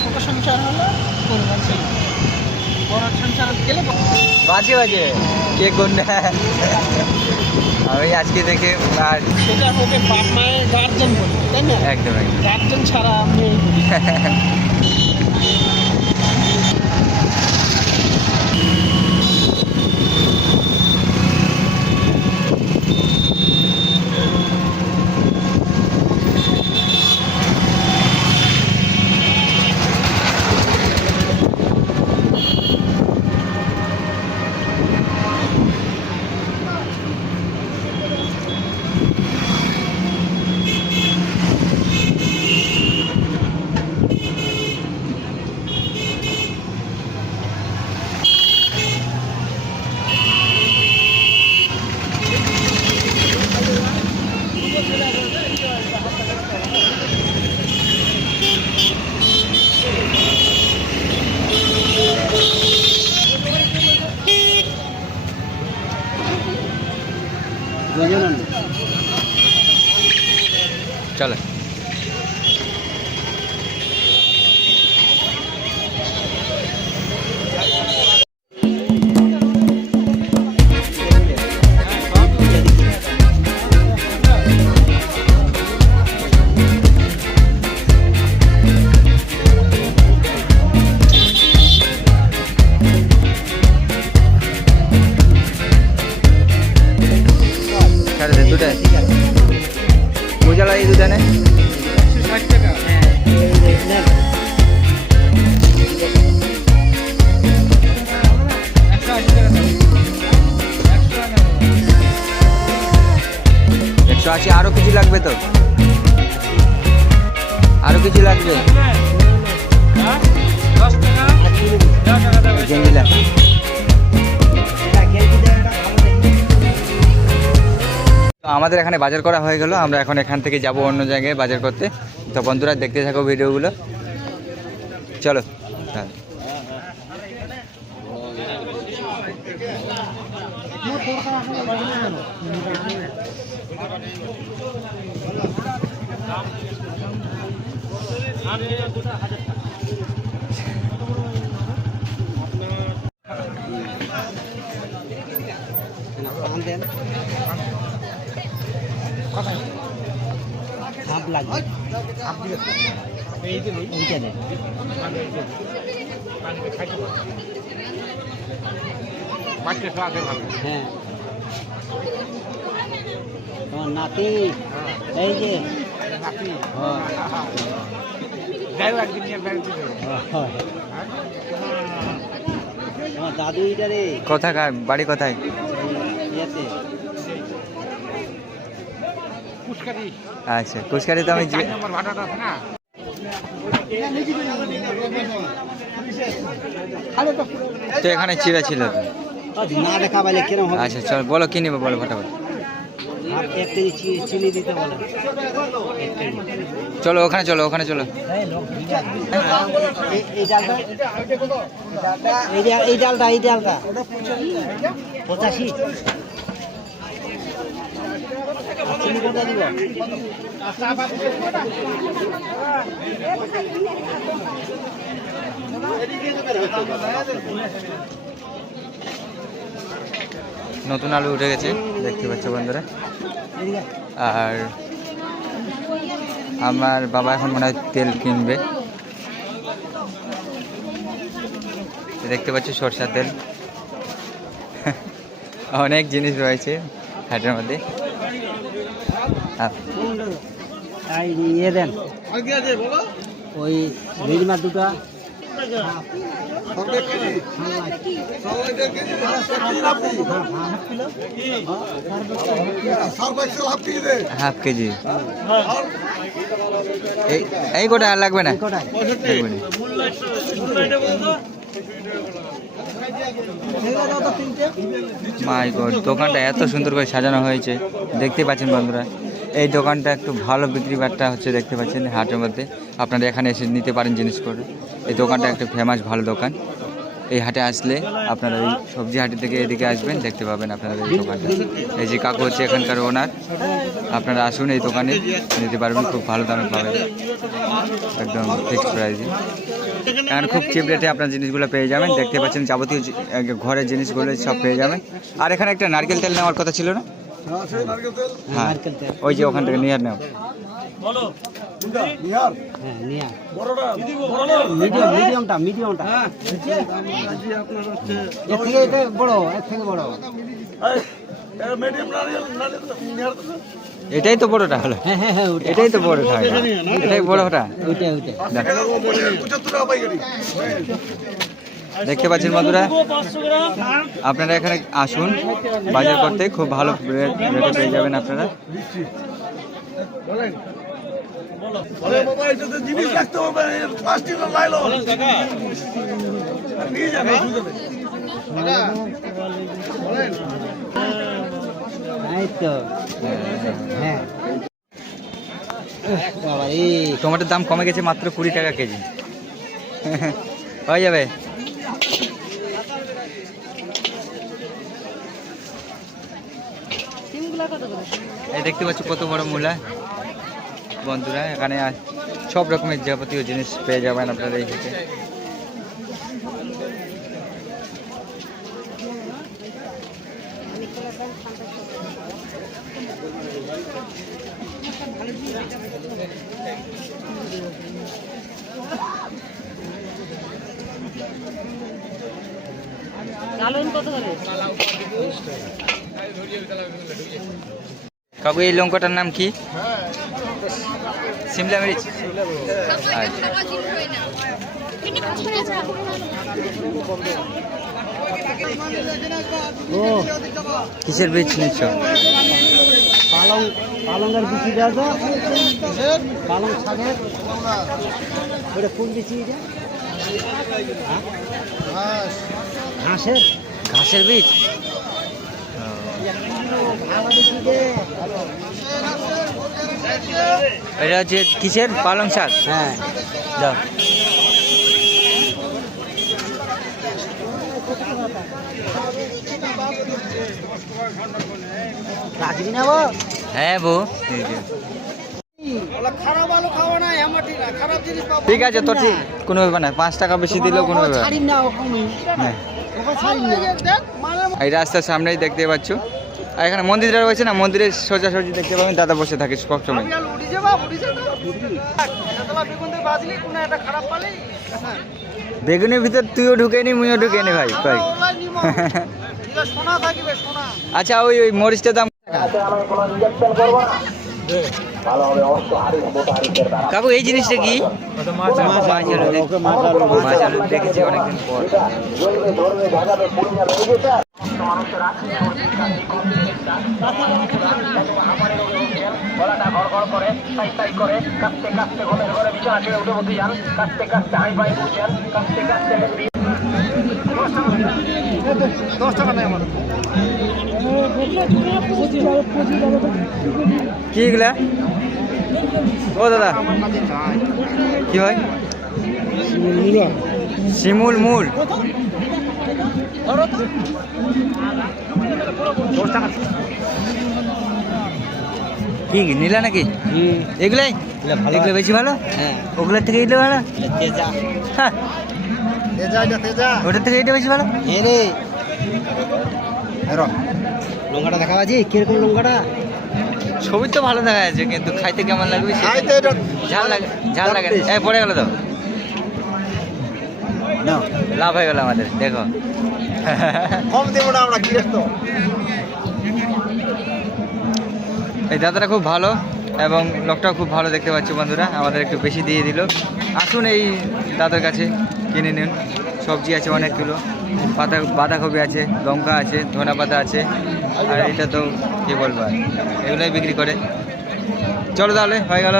ছোট সংসার হলো বড় সংসার গেলে বাজে বাজে কে কোন আমি আজকে দেখে আর সেটা হবে বাপ মায়ের গার্জেন বলে, তাই না? একদম একদম গার্জেন ছাড়া আমি চলে। দুটাই উজালা এই দুটা নেই 160 টাকা। হ্যাঁ 180 আরো কিছু লাগবে তো, আরো কিছু লাগবে। 10 টাকা 10 টাকা দেবে। জেঙ্গিলা আমাদের এখানে বাজার করা হয়ে গেল, আমরা এখন এখান থেকে যাব অন্য জায়গায় বাজার করতে। তো বন্ধুরা দেখতে থাকো ভিডিওগুলো, চলো। হাফ লাগবে, হাফ দিলে এইটা নেই হ্যাঁ। তোমার নাতি এই যে নাতি তোমার দাদু এইটা রে। কোথাকার বাড়ি কোথায়? আচ্ছা কুচকারি তো আমি তো এখানে চিড়া ছিল না দেখা পাইলে কিরম হবে? আচ্ছা চল বলো কি নেবে বলো ফটাফট। আর 1 কেজি চিনি দিতে বলো। চলো ওখানে চলো, ওখানে চলো। এই ডালটা 85 চিনি কোনটা দিব? নতুন আলু উঠে গেছে দেখতে পাচ্ছ বন্ধুরা। আর আমার বাবা এখন মনে হয় তেল কিনবে, দেখতে পাচ্ছি সরষার তেল। অনেক জিনিস রয়েছে হাটের মধ্যে। ইয়ে দেন ওই রিজমা দুটা হাফ কেজি এই কোটা আর লাগবে না। মাই গড, দোকানটা এত সুন্দর করে সাজানো হয়েছে দেখতে পাচ্ছেন বন্ধুরা। এই দোকানটা একটু ভালো বিক্রি বাট্টা হচ্ছে দেখতে পাচ্ছেন হাটের মধ্যে। আপনারা এখানে এসে নিতে পারেন জিনিস করে। এই দোকানটা একটা ফেমাস ভালো দোকান। এই হাটে আসলে আপনারা এই সবজি হাটি থেকে এদিকে আসবেন, দেখতে পাবেন আপনারা এই দোকানটা। এই যে কাকু হচ্ছে এখানকার ওনার, আপনারা আসুন এই দোকানে নিতে পারবেন, খুব ভালো দামে পাবেন, একদম ফিক্সড প্রাইসে। কারণ খুব চিপ রেটে আপনার জিনিসগুলো পেয়ে যাবেন, দেখতে পাচ্ছেন যাবতীয় ঘরের জিনিসগুলো সব পেয়ে যাবেন। আর এখানে একটা নারকেল তেল নেওয়ার কথা ছিল না? হ্যাঁ, ওই যে ওখান থেকে নিয়ে নেও। মিডিয়ামটা এর থেকে এটা বড়, এর থেকে বড়। এটাই তো বড়টা হলো, এটাই তো বড়টা, এটাই বড়টা। দেখতে পাচ্ছেন বন্ধুরা, আপনারা এখানে আসুন বাজার করতে, খুব ভালো রেটে পেয়ে যাবেন আপনারা। টমেটোর দাম কমে গেছে, মাত্র 20 টাকা কেজি হয়ে যাবে। এই দেখতে পাচ্ছি কত বড় মূলা বন্ধুরা, এখানে সব রকমের যাবতীয় জিনিস পেয়ে যাবেন আপনারা এই থেকে। কাকু এই লঙ্কাটার নাম কি? সিমলা মির্চ। কিসের বীজ নিচ্ছ? পালংয়ের বিচি দেওয়া তো, পালং শাকের ওটা কোন বিচি? ঘাসের ঘাসের বীজ। এটা হচ্ছে কিসের? পালং শাক। হ্যাঁ, দাও। রাখবি না বল? হ্যাঁ বউ, ঠিক আছে তো, ঠিক কোনো ব্যাপার না, 5 টাকা বেশি দিলেও কোনো ব্যাপার না। এই রাস্তার সামনেই দেখতে পাচ্ছ, আর এখানে মন্দিরটা রয়েছে না, মন্দিরের সোজাসুজি দেখতে পাবেন দাদা বসে থাকে সবসময়। বেগুনের ভিতর তুইও ঢুকে নি, মুইও ঢুকে নি ভাই ভাই। আচ্ছা, ওই মরিচটার দাম। কাকু এই জিনিসটা কি? মাছ আলু দেখেছি অনেকদিন পর। কি এগুলা? ও দাদা কি হয়? শিমুল মূল। কি নিলা নাকি? এগুলাই এগুলো বেশি ভালো। হ্যাঁ, ওগুলোর থেকে এইটা ভালো। হ্যাঁ, ওটার থেকে এইটা বেশি ভালো। লঙ্কাটা দেখা আছে কিরকম লঙ্কাটা? ছবি তো ভালো দেখা যাচ্ছে, কিন্তু খাইতে কেমন লাগবে? ঝাল লাগে, ঝাল লাগে। পড়ে গেল তো, লাভ হয়ে গেল আমাদের। দেখো কম দেবো না আমরা, এই দাদাটা খুব ভালো এবং লোকটাও খুব ভালো, দেখতে পাচ্ছি বন্ধুরা, আমাদের একটু বেশি দিয়ে দিল। আসুন এই দাদার কাছে কিনে নিন, সবজি আছে অনেকগুলো, বাঁধাকপি আছে, লঙ্কা আছে, ধনা পাতা আছে, আর এটা তো কি বলবো, এগুলোই বিক্রি করে। চলো তাহলে, হয়ে গেল।